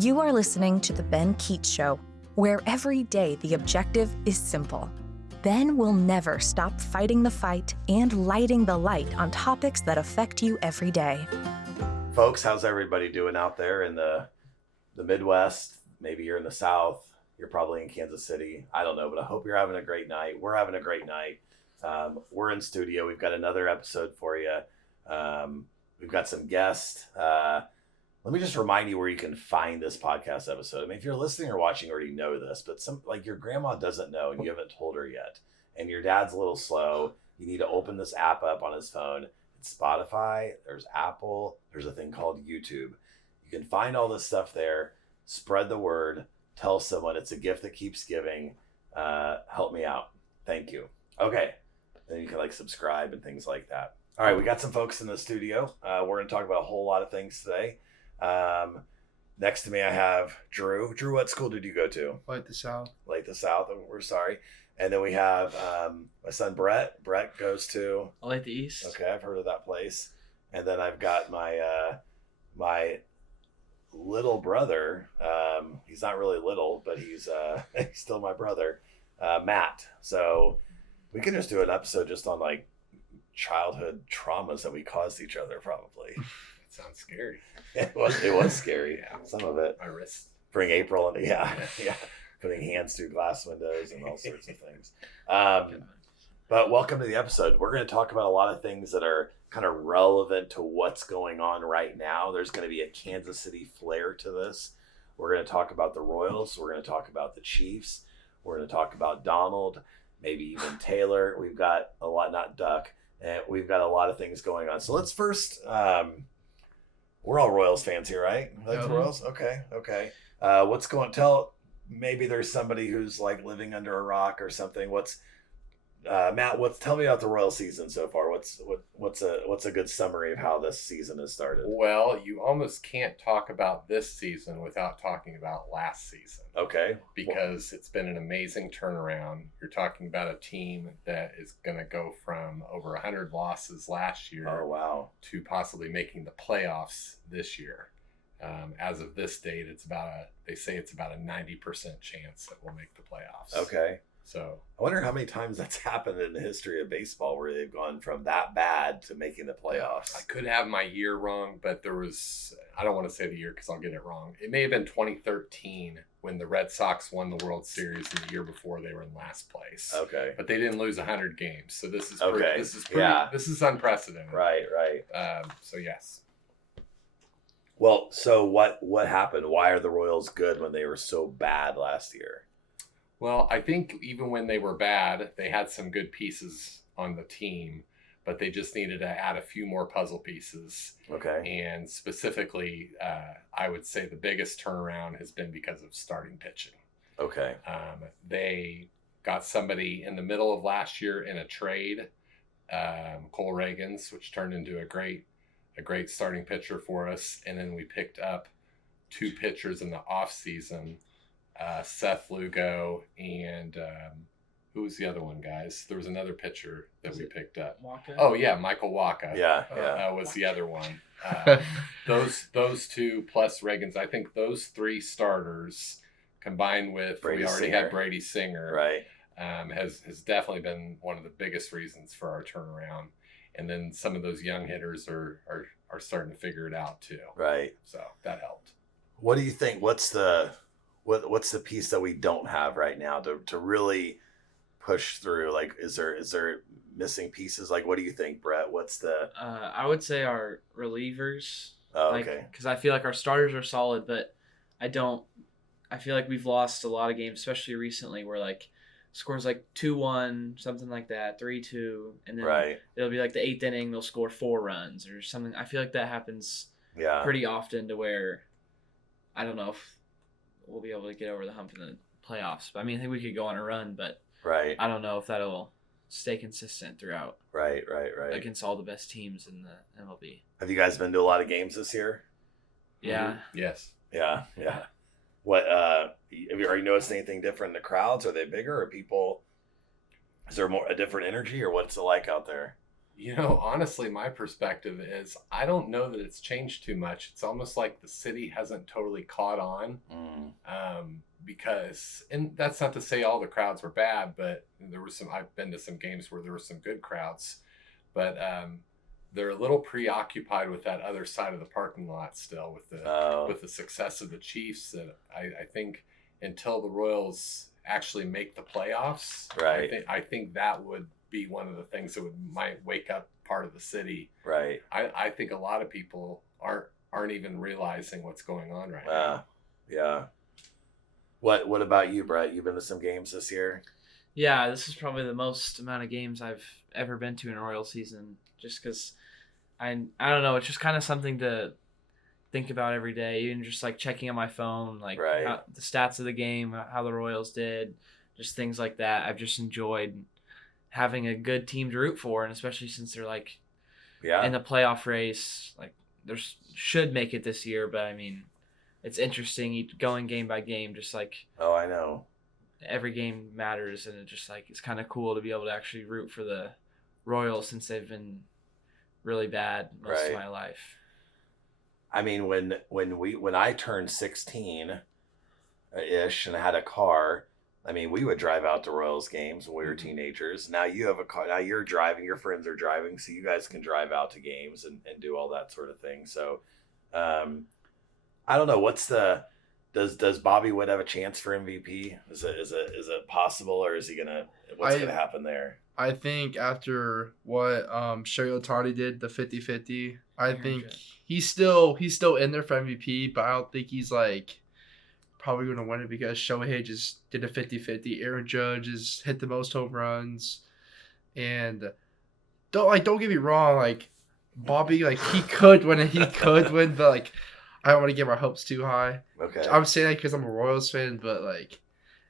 You are listening to The Ben Keech Show, where every day the objective is simple. Ben will never stop fighting the fight and lighting the light on topics that affect you every day. Folks, how's everybody doing out there in the Midwest? Maybe you're in the South. You're probably in Kansas City. I don't know, but I hope you're having a great night. We're having a great night. We're in studio. We've got another episode for you. We've got some guests. Let me just remind you where you can find this podcast episode. I mean, if you're listening or watching, you already know this, but your grandma doesn't know and you haven't told her yet, and your dad's a little slow. You need to open this app up on his phone. It's Spotify. There's Apple. There's a thing called YouTube. You can find all this stuff there. Spread the word. Tell someone. It's a gift that keeps giving. Help me out. Thank you. Okay. Then you can subscribe and things like that. All right. We got some folks in the studio. We're going to talk about a whole lot of things today. Next to me, I have Drew. Drew, what school did you go to? Lake the South. Lake the South. We're sorry. And then we have my son, Bret. Bret goes to Lake the East. Okay. I've heard of that place. And then I've got my little brother. He's not really little, but he's still my brother, Matt. So we can just do an episode just on childhood traumas that we caused each other, probably. Sounds scary. It was scary. Yeah. Some of it. My wrist. Bring April and yeah. Putting hands through glass windows and all sorts of things. But welcome to the episode. We're going to talk about a lot of things that are kind of relevant to what's going on right now. There's going to be a Kansas City flair to this. We're going to talk about the Royals. We're going to talk about the Chiefs. We're going to talk about Donald, maybe even Taylor. We've got a lot, not Duck. And we've got a lot of things going on. So let's first, we're all Royals fans here, right? Like the Royals? Okay. What's going, maybe there's somebody who's living under a rock or something. Matt, tell me about the Royal season so far. What's a good summary of how this season has started? Well, you almost can't talk about this season without talking about last season. Okay. Because it's been an amazing turnaround. You're talking about a team that is going to go from over 100 losses last year to possibly making the playoffs this year. As of this date, they say it's about a 90% chance that we'll make the playoffs. Okay. So I wonder how many times that's happened in the history of baseball where they've gone from that bad to making the playoffs. I could have my year wrong, but I don't want to say the year because I'll get it wrong. It may have been 2013 when the Red Sox won the World Series, and the year before they were in last place. Okay. But they didn't lose 100 games. So this is this is unprecedented. Right. So yes. Well, so what happened? Why are the Royals good when they were so bad last year? Well, I think even when they were bad, they had some good pieces on the team, but they just needed to add a few more puzzle pieces. Okay. And specifically, I would say the biggest turnaround has been because of starting pitching. Okay. They got somebody in the middle of last year in a trade, Cole Reagans, which turned into a great starting pitcher for us. And then we picked up two pitchers in the off season. Seth Lugo and who was the other one, guys? There was another pitcher that we picked up. Waka? Oh yeah, Michael Waka. Yeah. Was the other one. Those two plus Reagans. I think those three starters combined with Brady we already Singer. had Brady Singer. Right. Has definitely been one of the biggest reasons for our turnaround. And then some of those young hitters are starting to figure it out too. Right. So that helped. What do you think? What's the piece that we don't have right now to really push through? Is there missing pieces? What do you think, Bret? What's the? I would say our relievers. Oh, okay. Because I feel like our starters are solid, but I feel like we've lost a lot of games, especially recently, where scores 2-1, something like that, 3-2, and then it'll be the 8th inning, they'll score 4 runs or something. I feel like that happens pretty often to where I don't know if we'll be able to get over the hump in the playoffs. But I think we could go on a run, but I don't know if that'll stay consistent throughout. Right. Against all the best teams in the MLB. Have you guys been to a lot of games this year? Yeah. Mm-hmm. Yes. Yeah. What are you noticing anything different in the crowds? Are they bigger? Is there a different energy, or what's it like out there? Honestly, my perspective is I don't know that it's changed too much. It's almost like the city hasn't totally caught on. Because, and that's not to say all the crowds were bad, but I've been to some games where there were some good crowds, but they're a little preoccupied with that other side of the parking lot still with the success of the Chiefs. And I think until the Royals actually make the playoffs, right? I think that would be one of the things that might wake up part of the city. Right. I think a lot of people aren't even realizing what's going on right now. Yeah. What about you, Bret? You've been to some games this year? Yeah, this is probably the most amount of games I've ever been to in a Royal season. Just because I don't know, it's just kind of something to think about every day. Even just like checking on my phone, like how, the stats of the game, how the Royals did, just things like that. I've just enjoyed having a good team to root for, and especially since they're like in the playoff race, like they should make it this year. But I mean, it's interesting going game by game, just like I know every game matters, and it's kind of cool to be able to actually root for the Royals since they've been really bad most of my life. I mean, when I turned 16 ish and had a car, I mean, we would drive out to Royals games when we were teenagers. Now you have a car. Now you're driving. Your friends are driving, so you guys can drive out to games and do all that sort of thing. So, I don't know. Does Bobby Witt have a chance for MVP? Is it possible, or is he what's gonna happen there? I think after what Shohei Ohtani did, the 50-50, I think he's still in there for MVP, but I don't think he's like probably going to win it because Shohei just did a 50-50. Aaron Judge has hit the most home runs, and don't get me wrong, like Bobby, like he could win, but like I don't want to get my hopes too high. Okay, I'm saying that because I'm a Royals fan, but like,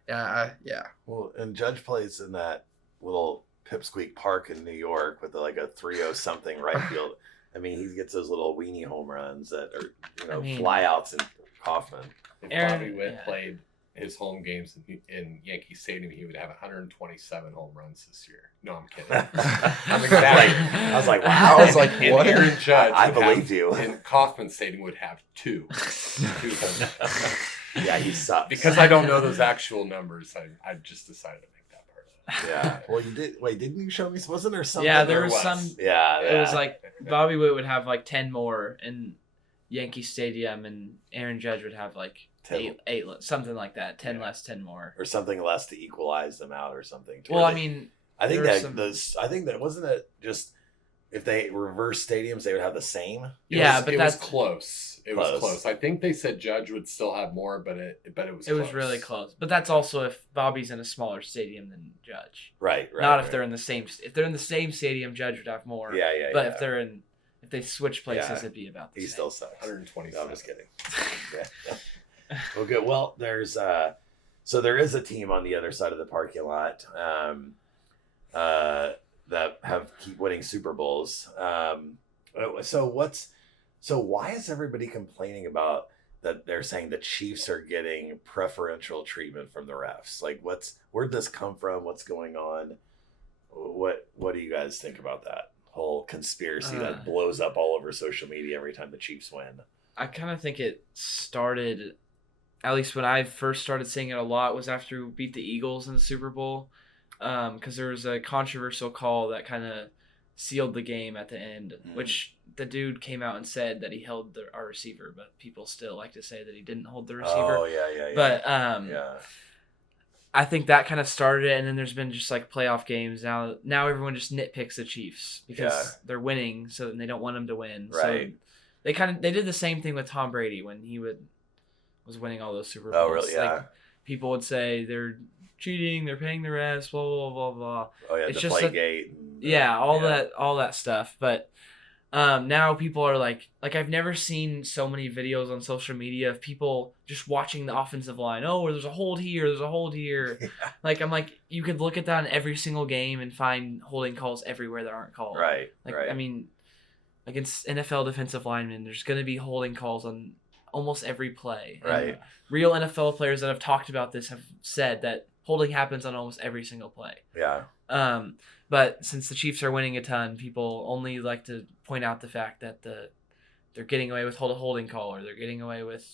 yeah. Well, and Judge plays in that little Pipsqueak Park in New York with like a 3-0 something right field. I mean, he gets those little weenie home runs that are flyouts in Kauffman. If Bobby Witt played his home games in Yankee Stadium, he would have 127 home runs this year. No, I'm kidding. I was like, wow. I was like, what? Aaron Judge, I believe you. And Kauffman Stadium would have two home runs. Yeah, he sucks. Because I don't know those actual numbers, I just decided to make that part of it. Yeah. Well, you did. Wait, didn't you show me? Wasn't there something? Yeah, there was some. Yeah. It was like Bobby Witt would have like 10 more in Yankee Stadium, and Aaron Judge would have like 8 something like that. 10 less, 10 more, or something less to equalize them out, or something. Well, I mean, I think that wasn't it. Just if they reverse stadiums, they would have the same. But it was close. It was close. I think they said Judge would still have more, but it was. It was really close. But that's also if Bobby's in a smaller stadium than Judge. Right. Not if they're in the same. If they're in the same stadium, Judge would have more. Yeah. But if they switch places, it'd be about the same. He still sucks. 120. No, I'm just kidding. Yeah. Well, good. Well, there's so there is a team on the other side of the parking lot that keep winning Super Bowls. So why is everybody complaining about that? They're saying the Chiefs are getting preferential treatment from the refs. Like, where'd this come from? What's going on? What do you guys think about that whole conspiracy that blows up all over social media every time the Chiefs win? I kind of think it started, at least when I first started seeing it a lot, was after we beat the Eagles in the Super Bowl. Because there was a controversial call that kind of sealed the game at the end, which the dude came out and said that he held our receiver, but people still like to say that he didn't hold the receiver. Oh, yeah. But I think that kind of started it, and then there's been just like playoff games. Now everyone just nitpicks the Chiefs because they're winning, so then they don't want them to win. Right. So they did the same thing with Tom Brady when he was winning all those Super Bowls. Oh, really? Yeah. Like, people would say they're cheating, they're paying the refs, blah blah blah blah. Oh yeah, it's Deflategate. All that stuff. But now people are like I've never seen so many videos on social media of people just watching the offensive line. Oh, there's a hold here, there's a hold here. Yeah. Like I'm like, you could look at that in every single game and find holding calls everywhere that aren't called. Right. I mean, against NFL defensive linemen, there's going to be holding calls on almost every play. Right. And real NFL players that have talked about this have said that holding happens on almost every single play. Yeah. But since the Chiefs are winning a ton, people only like to point out the fact that they're getting away with a holding call, or they're getting away with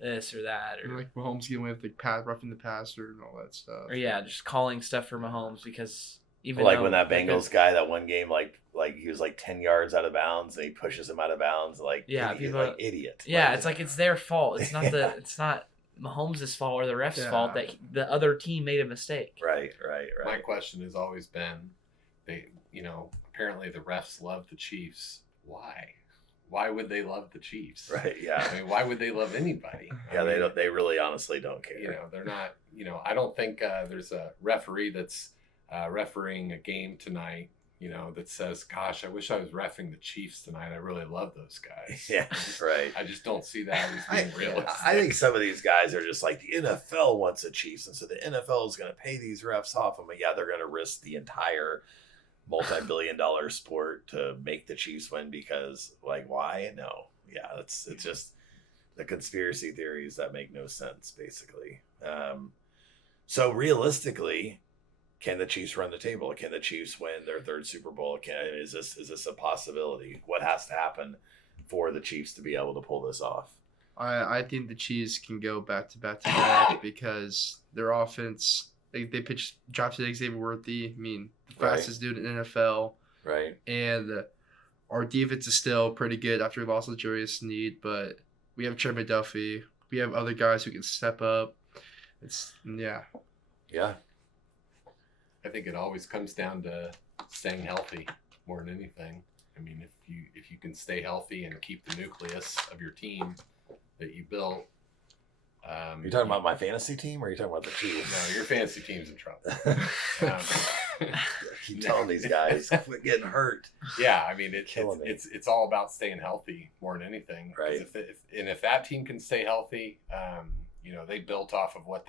this or that, or like Mahomes getting away with like roughing the passer and all that stuff. Or just calling stuff for Mahomes because even like when that Bengals guy that one game like he was like 10 yards out of bounds and he pushes him out of bounds people like idiot. Yeah, it's their fault. It's not it's not Mahomes' fault or the ref's fault that the other team made a mistake. Right. My question has always been, apparently the refs love the Chiefs. Why? Why would they love the Chiefs? Right. Yeah. I mean, why would they love anybody? Yeah, they don't. They really, honestly, don't care. They're not. I don't think there's a referee that's refereeing a game tonight. That says, "Gosh, I wish I was reffing the Chiefs tonight. I really love those guys." Yeah. Right. I just don't see that as being realistic. I think some of these guys are just like, the NFL wants the Chiefs, and so the NFL is going to pay these refs off them. But yeah, they're going to risk the entire multi-billion-dollar sport to make the Chiefs win because, why? No. Yeah, it's just the conspiracy theories that make no sense, basically. So realistically, can the Chiefs run the table? Can the Chiefs win their third Super Bowl? Is this a possibility? What has to happen for the Chiefs to be able to pull this off? I think the Chiefs can go back to back because their offense, they pitched drops to Xavier Worthy. I mean, the fastest dude in the NFL. Right. And our defense is still pretty good after we lost L'Jarius Sneed, but we have Trey McDuffie. We have other guys who can step up. Yeah. I think it always comes down to staying healthy more than anything. I mean, if you can stay healthy and keep the nucleus of your team that you built. You're talking about my fantasy team, or are you talking about the Chiefs? No, your fantasy team's in trouble. Keep telling these guys, quit getting hurt. Yeah, I mean, it's all about staying healthy more than anything. Right. If that team can stay healthy, they built off of what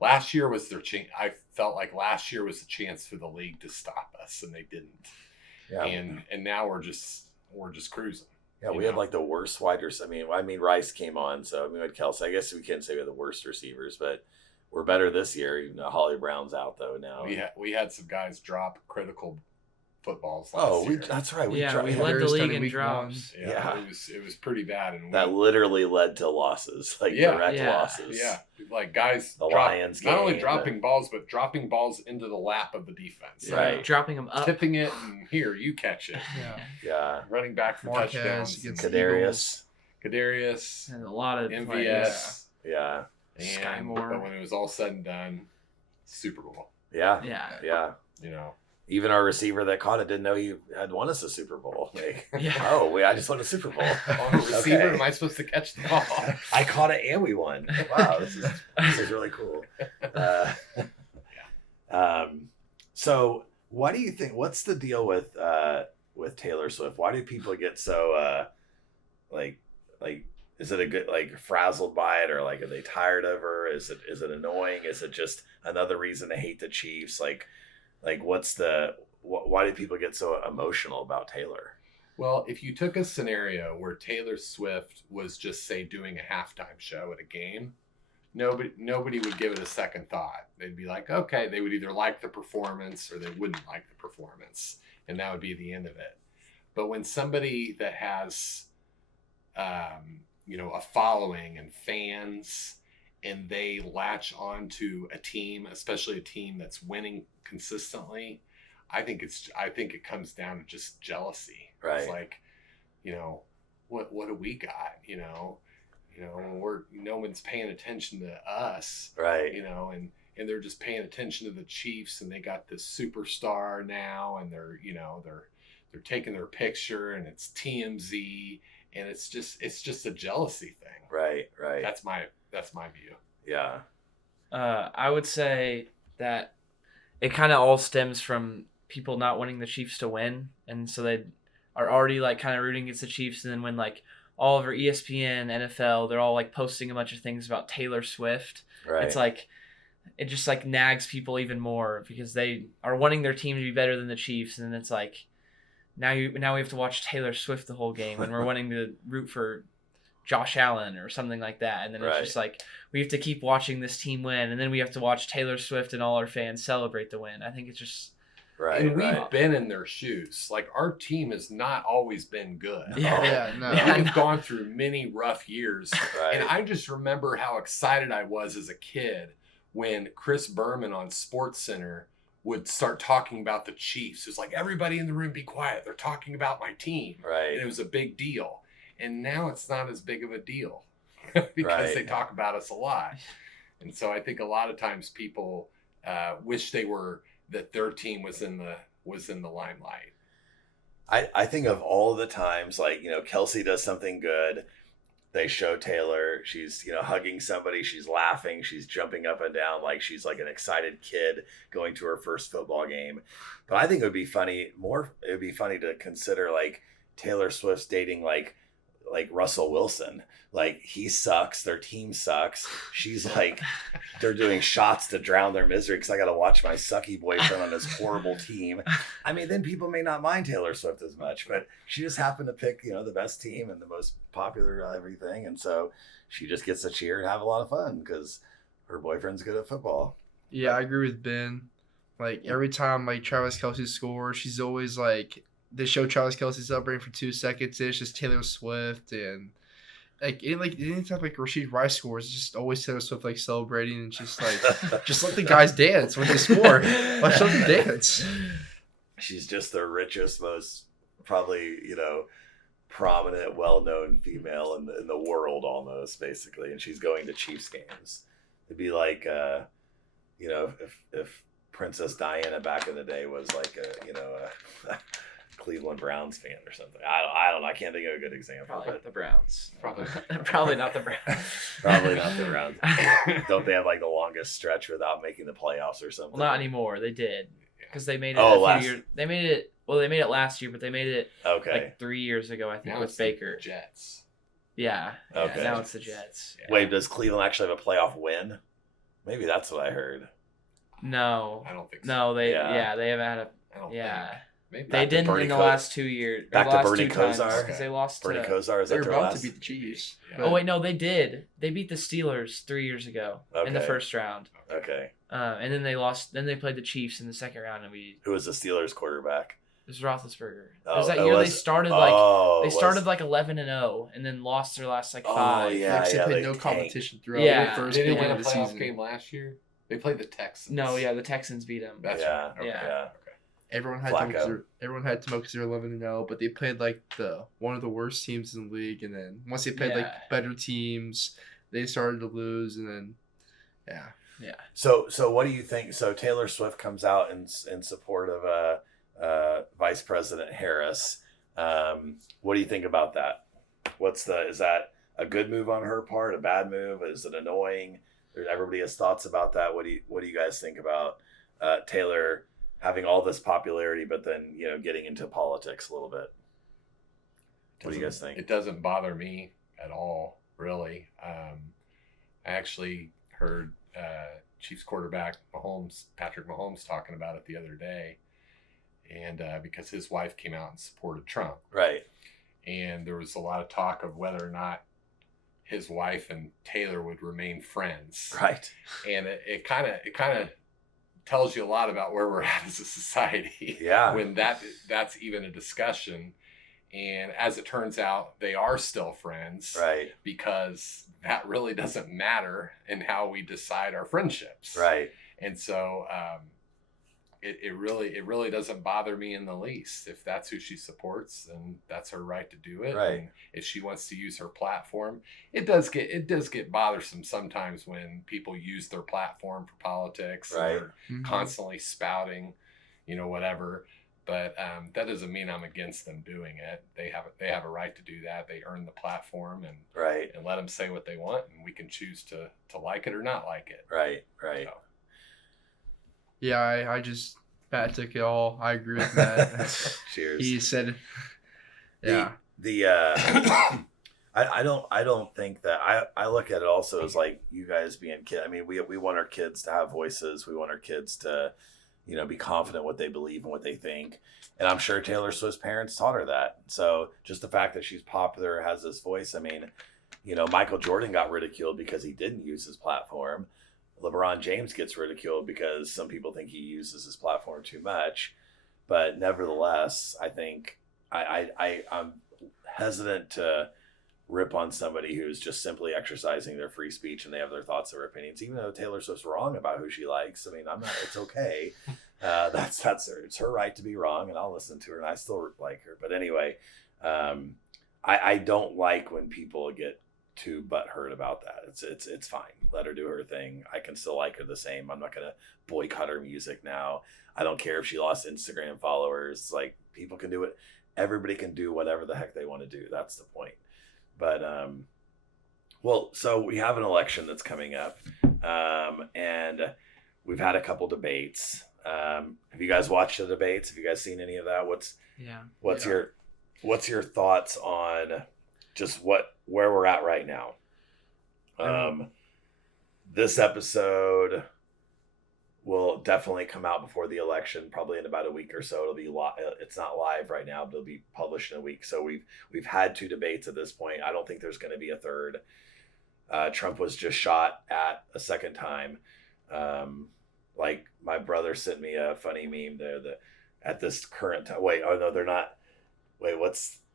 last year was their chance. I felt like last year was the chance for the league to stop us, and they didn't. Yeah. And now we're just cruising. Yeah, we had the worst wide receivers. I mean, Rice came on, so we had Kelsey. I guess we can't say we had the worst receivers, but we're better this year. Even though Holly Brown's out though now. We had some guys drop critical footballs last year. That's right. We led the league in drops. Yeah, it was pretty bad, and that literally led to losses, direct losses. Yeah, guys, Lions not only dropping balls, but dropping balls into the lap of the defense. Right, dropping them up, tipping it, and here you catch it. Yeah. Running back for touchdowns. Kadarius, and a lot of MVS. Yeah. Sky Moore. But when it was all said and done, Super Bowl. Yeah. Yeah. Even our receiver that caught it didn't know he had won us a Super Bowl. I just won a Super Bowl. On the receiver, am I supposed to catch the ball? I caught it and we won. Wow, this is really cool. So what do you think? What's the deal with Taylor Swift? Why do people get so is it a good frazzled by it, or are they tired of her? Is it annoying? Is it just another reason to hate the Chiefs? Why do people get so emotional about Taylor? Well, if you took a scenario where Taylor Swift was just, say, doing a halftime show at a game, nobody would give it a second thought. They'd be like, okay, they would either like the performance or they wouldn't like the performance, and that would be the end of it. But when somebody that has, a following and fans, and they latch on to a team, especially a team that's winning consistently, I think it comes down to just jealousy. Right. It's what do we got? No one's paying attention to us. Right. And they're just paying attention to the Chiefs, and they got this superstar now, and they're taking their picture, and it's TMZ, and it's just a jealousy thing. Right. That's my view. Yeah. I would say that it kind of all stems from people not wanting the Chiefs to win, and so they are already kind of rooting against the Chiefs, and then when all over ESPN, NFL, they're all posting a bunch of things about Taylor Swift. Right. It's it just nags people even more because they are wanting their team to be better than the Chiefs, and then it's now we have to watch Taylor Swift the whole game, and we're wanting to root for Josh Allen or something like that, and then it's just we have to keep watching this team win, and then we have to watch Taylor Swift and all our fans celebrate the win. I think it's just Right. And we've been in their shoes. Like, our team has not always been good. We've gone through many rough years. Right. And I just remember how excited I was as a kid when Chris Berman on SportsCenter would start talking about the Chiefs. It's like, everybody in the room be quiet. They're talking about my team. Right. And it was a big deal. And now it's not as big of a deal because they talk about us a lot. And so I think a lot of times people wish that their team was in the limelight. I think of all the times, like, Kelsey does something good. They show Taylor, she's, hugging somebody, she's laughing, she's jumping up and down like she's like an excited kid going to her first football game. But I think it would be funny to consider like Taylor Swift's dating like Russell Wilson. Like, he sucks, their team sucks. She's like, they're doing shots to drown their misery because I got to watch my sucky boyfriend on this horrible team. I mean, then people may not mind Taylor Swift as much, but she just happened to pick, the best team and the most popular everything. And so she just gets to cheer and have a lot of fun because her boyfriend's good at football. Yeah, I agree with Ben. Like, every time like Travis Kelce scores, she's always like, they show Travis Kelce celebrating for 2 seconds. It's just Taylor Swift, and anytime like Rashid Rice scores, it's just always Taylor Swift like celebrating, and just like just let the guys dance when they score. Let them dance. She's just the richest, most probably prominent, well-known female in the world almost, basically, and she's going to Chiefs games. It'd be like if Princess Diana back in the day was like a Cleveland Browns fan or something. I don't know. I can't think of a good example. Probably not the Browns. Probably not the Browns. Probably not the Browns. Don't they have like the longest stretch without making the playoffs or something? Well, not anymore. They did because they made it a few years. They made it. Well, they made it last year, but they made it like 3 years ago. I think now with Baker. Jets. Yeah. Okay. Now it's the Jets. Yeah. Wait, does Cleveland actually have a playoff win? Maybe that's what I heard. No. I don't think so. No, they haven't had a. I don't yeah. think. Maybe They didn't in the last 2 years. Back to Bernie Kosar? Because they lost Bernie to... Kosar, is that They were their about last? to beat the Chiefs. Yeah. Oh, wait, no, they did. They beat the Steelers 3 years ago in the Okay. first round. Okay. And then they lost. Then they played the Chiefs in the second round, and Who was the Steelers quarterback? it was Roethlisberger. Oh, it was that it year was- they started like 11-0, and then lost their last like 5. yeah, Like, they played they no tanked. competition throughout Yeah. the first They didn't game win a of the playoff season. game last year. They played the Texans. No, yeah, the Texans beat them. That's Yeah, right. Okay. yeah. Everyone had Flacco. to because they're 11-0, but they played like one of the worst teams in the league, and then once they played like better teams, they started to lose, and then yeah. So what do you think? So Taylor Swift comes out in support of Vice President Harris. What do you think about that? Is that a good move on her part? A bad move? Is it annoying? Everybody has thoughts about that. What do you guys think about Taylor having all this popularity, but then getting into politics a little bit? What do you guys think? It doesn't bother me at all, really. I actually heard Chiefs quarterback Patrick Mahomes talking about it the other day, and because his wife came out and supported Trump, Right. and there was a lot of talk of whether or not his wife and Taylor would remain friends, Right. and it kind of tells you a lot about where we're at as a society. Yeah. When that's even a discussion. And as it turns out, they are still friends. Right. Because that really doesn't matter in how we decide our friendships. Right. And so it really doesn't bother me in the least. If that's who she supports, then that's her right to do it. Right. And if she wants to use her platform, it does get bothersome sometimes when people use their platform for politics. Right. And they're constantly spouting, whatever. But that doesn't mean I'm against them doing it. They have a right to do that. They earn the platform, and Right. and let them say what they want, and we can choose to like it or not like it. Right. Right. So. Yeah, I just Matt took it all. I agree with Matt. Cheers. He said, yeah. I don't think that I look at it also as like you guys being kids. I mean, we want our kids to have voices. We want our kids to, be confident what they believe and what they think. And I'm sure Taylor Swift's parents taught her that. So just the fact that she's popular, has this voice. I mean, Michael Jordan got ridiculed because he didn't use his platform. LeBron James gets ridiculed because some people think he uses his platform too much. But nevertheless, I think I'm hesitant to rip on somebody who's just simply exercising their free speech and they have their thoughts or opinions, even though Taylor Swift's wrong about who she likes. I mean, I'm not, it's okay. That's her, it's her right to be wrong, and I'll listen to her, and I still like her. But anyway, I don't like when people get too butthurt about that. It's fine. Let her do her thing. I can still like her the same. I'm not going to boycott her music now. I don't care if she lost Instagram followers. Like, people can do it. Everybody can do whatever the heck they want to do. That's the point. But, well, so we have an election that's coming up, and we've had a couple debates. Have you guys watched the debates? Have you guys seen any of that? What's your thoughts on just where we're at right now? This episode will definitely come out before the election, probably in about a week or so. It'll be it's not live right now, but it'll be published in a week. So we've had 2 debates at this point. I don't think there's going to be a third. Trump was just shot at a second time. Like, my brother sent me a funny meme there that at this current time. Wait, oh no, they're not. Wait,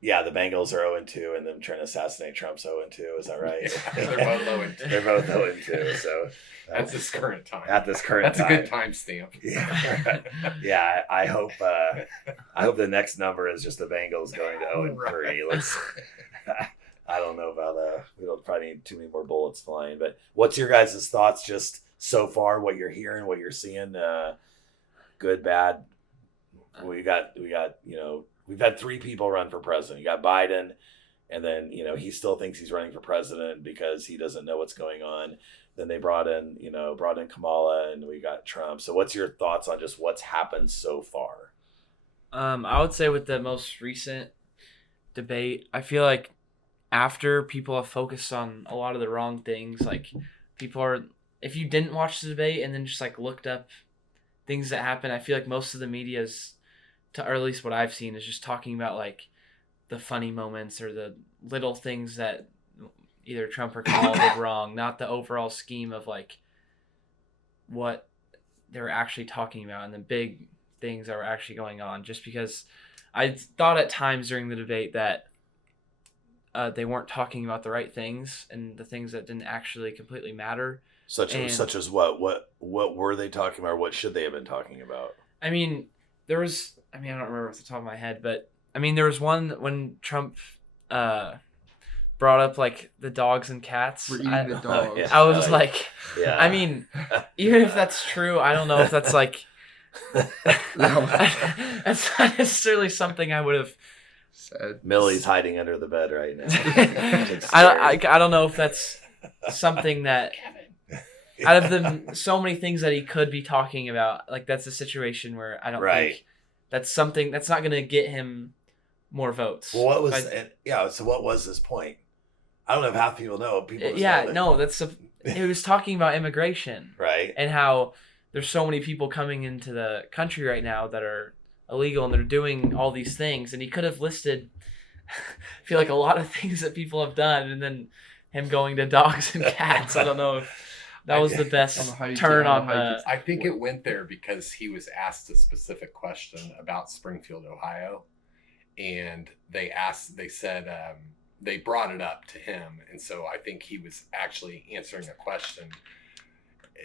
the Bengals are 0-2, and them trying to assassinate Trump's 0-2. Is that right? Yeah, they're both 0-2. They're both 0-2. So at this current time. That's a good timestamp. Yeah, yeah. I hope the next number is just the Bengals going to 0-3. Right. Let's. I don't know about we don't probably need too many more bullets flying. But what's your guys' thoughts just so far? What you're hearing, what you're seeing, good, bad. We got we've had 3 people run for president. You got Biden, and then, he still thinks he's running for president because he doesn't know what's going on. Then they brought in Kamala, and we got Trump. So what's your thoughts on just what's happened so far? I would say with the most recent debate, I feel like after people have focused on a lot of the wrong things, like if you didn't watch the debate and then just like looked up things that happened, I feel like most of the media's, or at least what I've seen, is just talking about like the funny moments or the little things that either Trump or Kamala did wrong, not the overall scheme of like what they were actually talking about and the big things that were actually going on. Just because I thought at times during the debate that they weren't talking about the right things and the things that didn't actually completely matter. Such as what were they talking about? Or what should they have been talking about? I mean, I don't remember off the top of my head, but I mean, there was one when Trump brought up like the dogs and cats. We're eating the dogs. Yeah. I was like, yeah. I mean, even if that's true, I don't know if that's like, that's not necessarily something I would have said. Millie's hiding under the bed right now. I don't know if that's something that, out of the so many things that he could be talking about, like that's a situation where I don't think that's something that's not going to get him more votes. Well, so what was his point? I don't know if half people know. He was talking about immigration. Right. And how there's so many people coming into the country right now that are illegal and they're doing all these things. And he could have listed, I feel like, a lot of things that people have done, and then him going to dogs and cats. I don't know if that was the best turn on the... I think it went there because he was asked a specific question about Springfield, Ohio. And they said they brought it up to him. And so I think he was actually answering a question.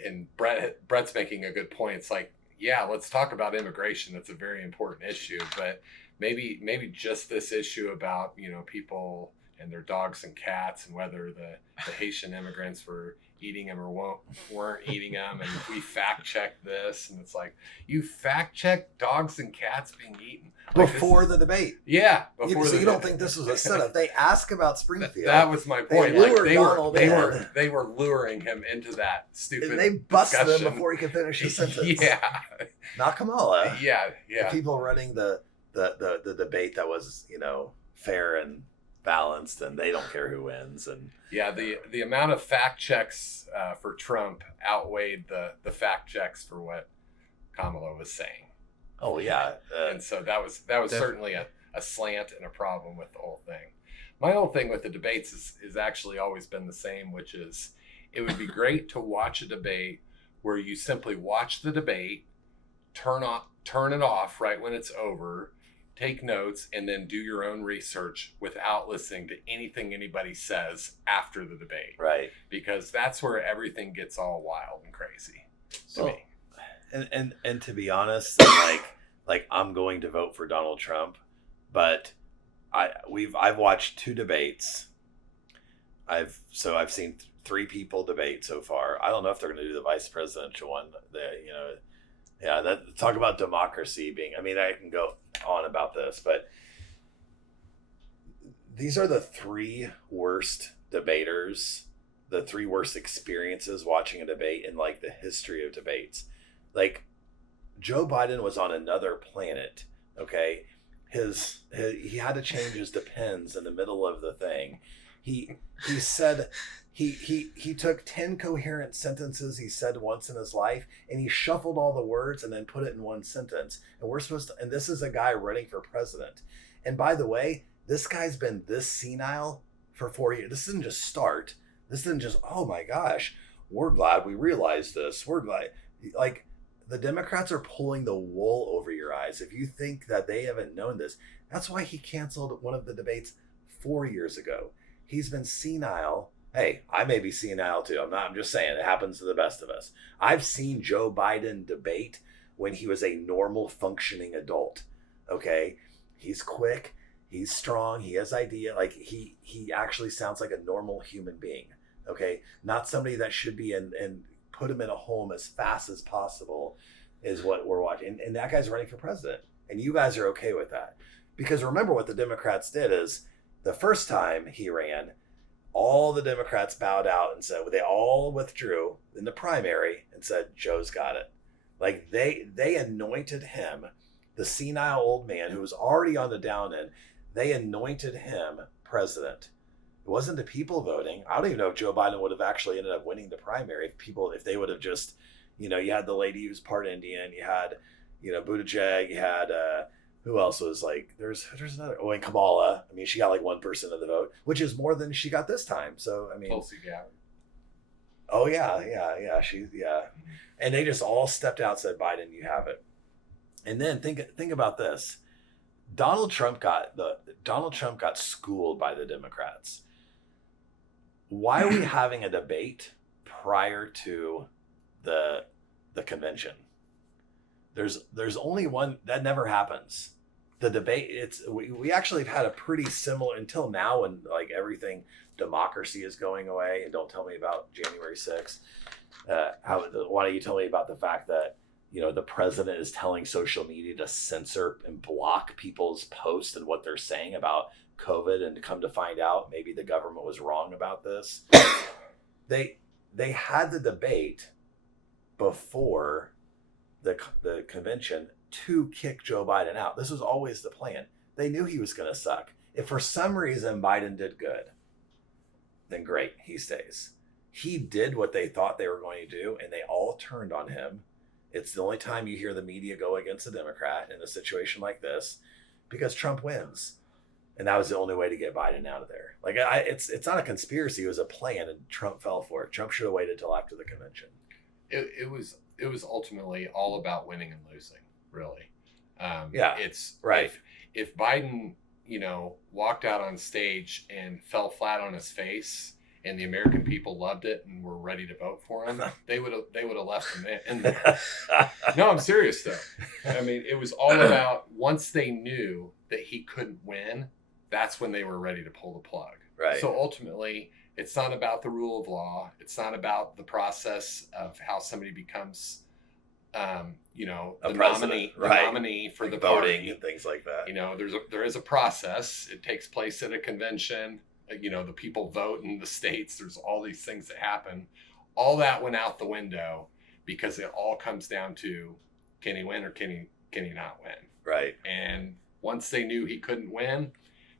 And Bret's making a good point. It's like, yeah, let's talk about immigration. That's a very important issue. But maybe just this issue about, people and their dogs and cats and whether the Haitian immigrants were eating them or weren't eating them. And we fact checked this. And it's like, you fact checked dogs and cats being eaten. Before the debate. Yeah. You don't think this was a setup. They ask about Springfield. That was my point. They were luring him into that stupid and they busted discussion. him before he could finish his sentence. Yeah. Not Kamala. Yeah. The people running the debate that was, fair and balanced, and they don't care who wins. And yeah, the amount of fact checks for Trump outweighed the fact checks for what Kamala was saying. Oh yeah, and so that was certainly a slant and a problem with the whole thing. My whole thing with the debates is actually always been the same, which is it would be great to watch a debate where you simply watch the debate, turn it off right when it's over, take notes, and then do your own research without listening to anything anybody says after the debate. Right. Because that's where everything gets all wild and crazy to me. And to be honest, like I'm going to vote for Donald Trump, but I've watched 2 debates. I've seen 3 people debate so far. I don't know if they're going to do the vice presidential one. Talk about democracy being. I mean, I can go on about this, but these are the 3 worst debaters, the 3 worst experiences watching a debate in like the history of debates. Like Joe Biden was on another planet. Okay, he had to change his depends in the middle of the thing. He said he took 10 coherent sentences he said once in his life, and he shuffled all the words and then put it in one sentence. And this is a guy running for president. And by the way, this guy's been this senile for 4 years. This didn't just start. This didn't just, oh my gosh, we're glad we realized this. We're glad. Like, the Democrats are pulling the wool over your eyes. If you think that they haven't known this, that's why he canceled one of the debates 4 years ago. He's been senile. Hey, I may be senile too. I'm just saying it happens to the best of us. I've seen Joe Biden debate when he was a normal functioning adult. Okay. He's quick. He's strong. He has idea. Like he actually sounds like a normal human being. Okay. Not somebody that should be and put him in a home as fast as possible is what we're watching. And that guy's running for president. And you guys are okay with that. Because remember what the Democrats did is the first time he ran, all the Democrats bowed out and said, well, they all withdrew in the primary and said, Joe's got it. Like they anointed him, the senile old man who was already on the down end. They anointed him president. It wasn't the people voting. I don't even know if Joe Biden would have actually ended up winning the primary if they would have just, you had the lady who's part Indian, you had, Buttigieg, you had, who else was like, there's another, and Kamala. I mean, she got like 1% of the vote, which is more than she got this time. So, I mean. Tulsi Gabbard. Oh, yeah. And they just all stepped out, said, Biden, you have it. And then think about this. Donald Trump got schooled by the Democrats. Why are we having a debate prior to the convention? There's only one. That never happens. The debate, we actually have had a pretty similar until now, when like everything democracy is going away. And don't tell me about January 6th. Why don't you tell me about the fact that the president is telling social media to censor and block people's posts and what they're saying about COVID, and to come to find out maybe the government was wrong about this. They had the debate before the convention to kick Joe Biden out. This was always the plan. They knew he was going to suck. If for some reason Biden did good, then great, he stays. He did what they thought they were going to do, and they all turned on him. It's the only time you hear the media go against a Democrat in a situation like this, because Trump wins. And that was the only way to get Biden out of there. Like, it's not a conspiracy. It was a plan, and Trump fell for it. Trump should have waited till after the convention. It was ultimately all about winning and losing, really. It's right. If Biden, walked out on stage and fell flat on his face, and the American people loved it and were ready to vote for him, they would have left him in there. No, I'm serious though. I mean, it was all about, once they knew that he couldn't win, that's when they were ready to pull the plug. Right. So ultimately, it's not about the rule of law. It's not about the process of how somebody becomes, the nominee for the voting party and things like that. There is a process. It takes place at a convention. The people vote in the states. There's all these things that happen. All that went out the window because it all comes down to, can he win or can he not win? Right. And once they knew he couldn't win,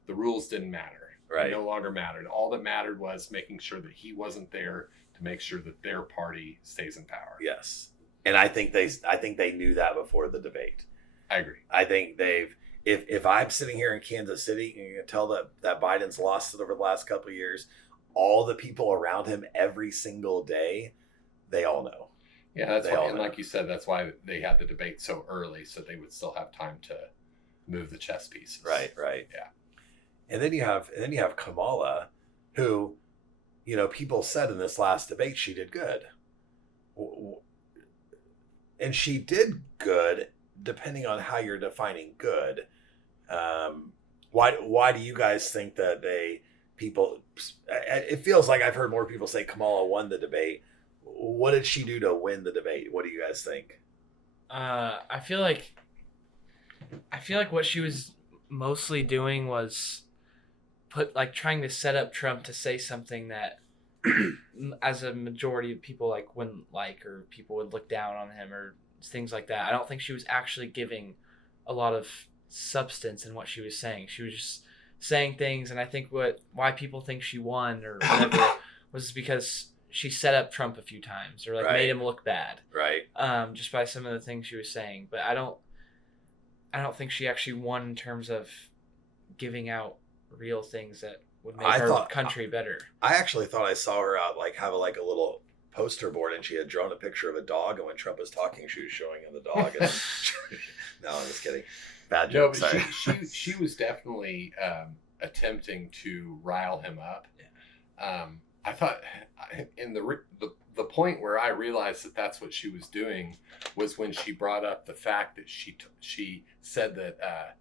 the rules didn't matter. Right. It no longer mattered. All that mattered was making sure that he wasn't there to make sure that their party stays in power. Yes. And I think they knew that before the debate. I agree. I think if I'm sitting here in Kansas City and you can tell that Biden's lost it over the last couple of years, all the people around him every single day, they all know. Yeah, that's why, and like you said, that's why they had the debate so early, so they would still have time to move the chess pieces. Right. Yeah. And then you have Kamala, who, people said in this last debate she did good. And she did good depending on how you're defining good. Why do you guys think that it feels like I've heard more people say Kamala won the debate. What did she do to win the debate? What do you guys think? I feel like what she was mostly doing was trying to set up Trump to say something that as a majority of people wouldn't like, or people would look down on him or things like that. I don't think she was actually giving a lot of substance in what she was saying. She was just saying things, and I think why people think she won or whatever was because she set up Trump a few times or made him look bad. Right. Just by some of the things she was saying. But I don't think she actually won in terms of giving out real things that would make our country better. I actually thought I saw her out have a little poster board, and she had drawn a picture of a dog, and when Trump was talking, she was showing him the dog. And no, I'm just kidding. Bad joke. No, but she was definitely attempting to rile him up. Yeah. I thought in the point where I realized that that's what she was doing was when she brought up the fact that she said that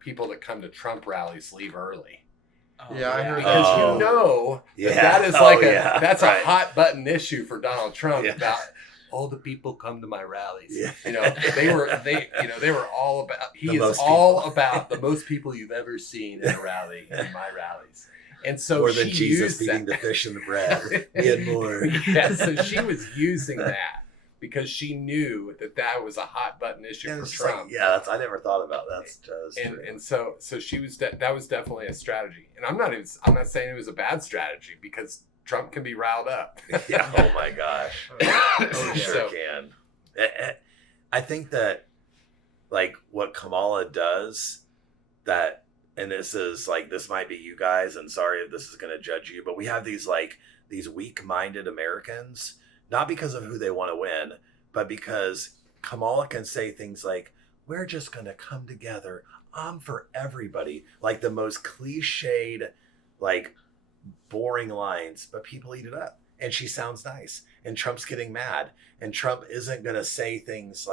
people that come to Trump rallies leave early. Yeah, I heard because that is that's a hot button issue for Donald Trump about all the people come to my rallies. Yeah. They were all about. He is all about the most people you've ever seen in a rally in my rallies. And so more than Jesus eating the fish and the bread, and more. Yeah, so she was using that because she knew that was a hot button issue for Trump. I never thought about that. And so she was that was definitely a strategy. And I'm not saying it was a bad strategy because Trump can be riled up. Yeah. Oh my gosh. He sure can. I think that what Kamala does that. And this is this might be you guys, and sorry if this is going to judge you, but we have these weak-minded Americans, not because of who they want to win, but because Kamala can say things like, we're just going to come together. I'm for everybody. The most cliched, boring lines, but people eat it up. And she sounds nice. And Trump's getting mad. And Trump isn't going to say things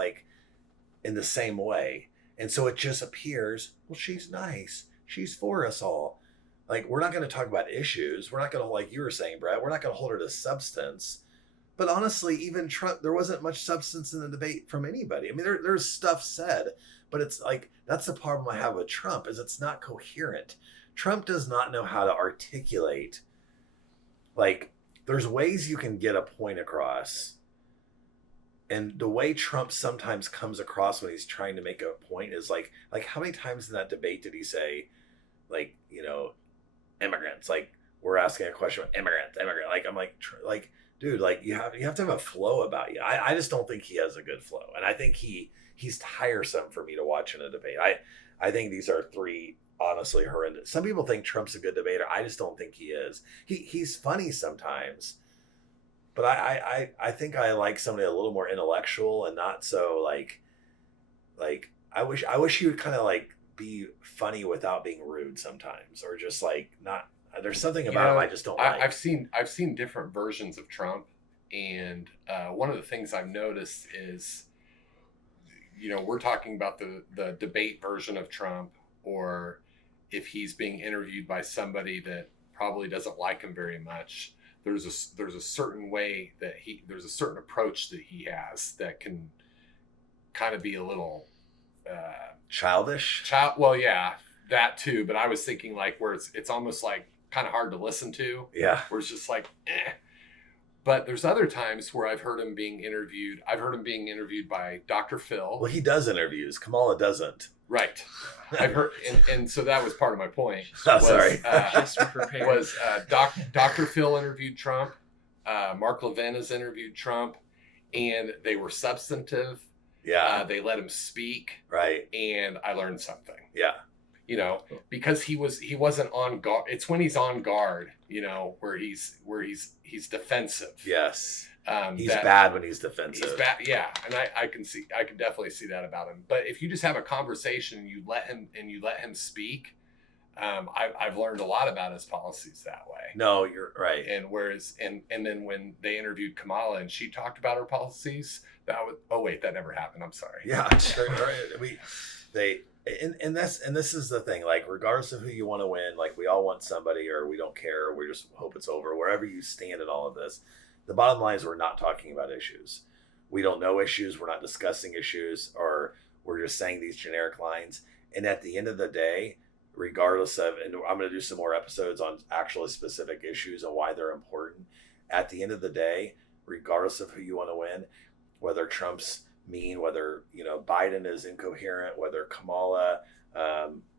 in the same way. And so it just appears, well, she's nice. She's for us all. We're not going to talk about issues. We're not going to, like you were saying, Brett, we're not going to hold her to substance. But honestly, even Trump, there wasn't much substance in the debate from anybody. I mean, there's stuff said, but it's that's the problem I have with Trump is it's not coherent. Trump does not know how to articulate. There's ways you can get a point across. And the way Trump sometimes comes across when he's trying to make a point is how many times in that debate did he say, immigrants? We're asking a question about immigrants. I'm dude, you have to have a flow about you. I just don't think he has a good flow, and I think he's tiresome for me to watch in a debate. I think these are three honestly horrendous. Some people think Trump's a good debater. I just don't think he is. He's funny sometimes. But I think I like somebody a little more intellectual and not so I wish he would kind of be funny without being rude sometimes, or just not. There's something about him I just don't like. I've seen different versions of Trump, and one of the things I've noticed is, we're talking about the debate version of Trump, or if he's being interviewed by somebody that probably doesn't like him very much. There's a certain way that there's a certain approach that he has that can kind of be a little childish. Well, yeah, that too. But I was thinking where it's almost kind of hard to listen to. Yeah. Where it's just eh. But there's other times where I've heard him being interviewed. I've heard him being interviewed by Dr. Phil. Well, he does interviews. Kamala doesn't. Right. I've heard, and so that was part of my point. Sorry. Dr. Phil interviewed Trump. Mark Levin has interviewed Trump, and they were substantive. Yeah. They let him speak. Right. And I learned something. Yeah. Because he wasn't on guard. It's when he's on guard, where he's defensive. Yes. He's bad when he's defensive. He's bad, yeah, and I can definitely see that about him. But if you just have a conversation, and you let him speak. I've learned a lot about his policies that way. No, you're right. And then when they interviewed Kamala and she talked about her policies, that never happened. I'm sorry. Yeah, this is the thing. Like, regardless of who you want to win, like, we all want somebody, or we don't care. We just hope it's over. Wherever you stand in all of this, the bottom line is we're not talking about issues. We don't know issues. We're not discussing issues, or we're just saying these generic lines. And at the end of the day, regardless of, and I'm going to do some more episodes on actually specific issues and why they're important. At the end of the day, regardless of who you want to win, whether Trump's mean, whether, Biden is incoherent, whether Kamala,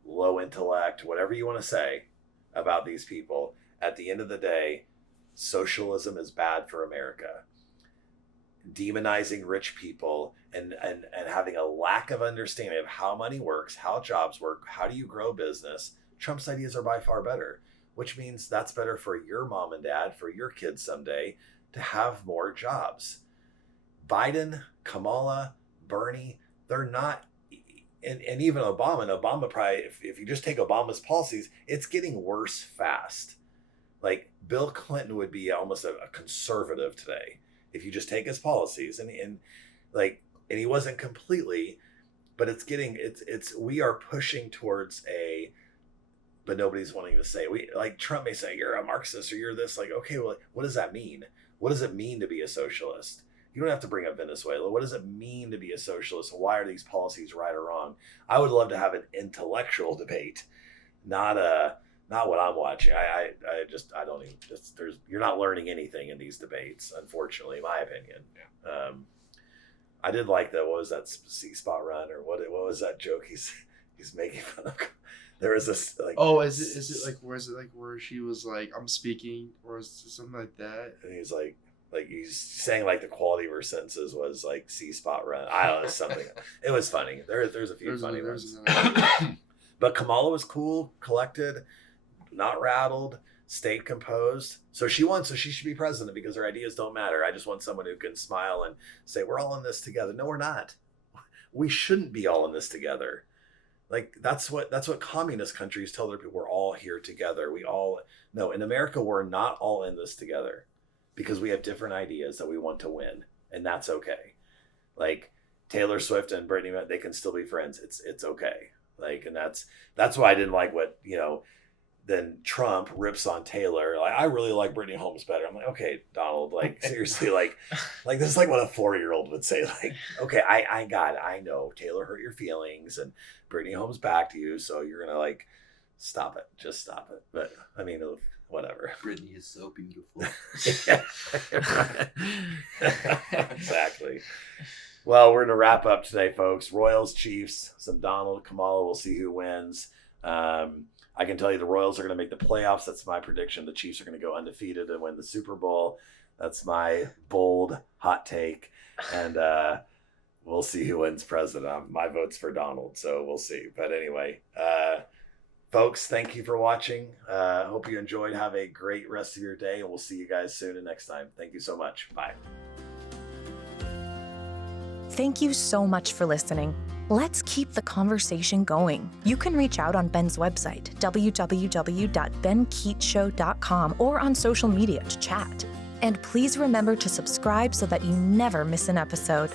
low intellect, whatever you want to say about these people, at the end of the day, socialism is bad for America. Demonizing rich people and having a lack of understanding of how money works, how jobs work, how do you grow business. Trump's ideas are by far better, which means that's better for your mom and dad, for your kids someday, to have more jobs. Biden, Kamala, Bernie, they're not, and even Obama probably, if you just take Obama's policies, it's getting worse fast. Like, Bill Clinton would be almost a conservative today if you just take his policies, and he wasn't completely, but we are pushing towards but nobody's wanting to say, Trump may say you're a Marxist or you're this, like, okay, well, what does that mean? What does it mean to be a socialist? You don't have to bring up Venezuela. What does it mean to be a socialist? Why are these policies right or wrong? I would love to have an intellectual debate, not what I'm watching. I don't even, you're not learning anything in these debates, unfortunately, in my opinion. Yeah. I did like what was that C-spot run, or what was that joke he's making fun of? There was this, like, is it where she was like, I'm speaking, or is it something like that? And he's like he's saying like the quality of her sentences was like C-spot run. I don't know, something. It was funny. There's a few funny ones. But Kamala was cool, collected, not rattled, stayed composed. So she won, so she should be president because her ideas don't matter. I just want someone who can smile and say, we're all in this together. No, we're not. We shouldn't be all in this together. Like, that's what communist countries tell their people. We're all here together. No, in America, we're not all in this together because we have different ideas that we want to win. And that's okay. Like, Taylor Swift and Britney, they can still be friends. It's okay. Like, and that's why I didn't like what, then Trump rips on Taylor. Like, I really like Brittany Holmes better. I'm like, okay, Donald, like, seriously, like this is like what a 4-year-old would say. Like, okay, I got it. I know Taylor hurt your feelings and Brittany Holmes backed you. So you're going to, like, stop it. Just stop it. But I mean, whatever. Brittany is so beautiful. Exactly. Well, we're going to wrap up today, folks. Royals, Chiefs, some Donald, Kamala. We'll see who wins. I can tell you the Royals are going to make the playoffs. That's my prediction. The Chiefs are going to go undefeated and win the Super Bowl. That's my bold, hot take. And we'll see who wins president. My vote's for Donald, so we'll see. But anyway, folks, thank you for watching. Hope you enjoyed. Have a great rest of your day, and we'll see you guys soon and next time. Thank you so much. Bye. Thank you so much for listening. Let's keep the conversation going. You can reach out on Ben's website, www.benkeechshow.com, or on social media to chat. And please remember to subscribe so that you never miss an episode.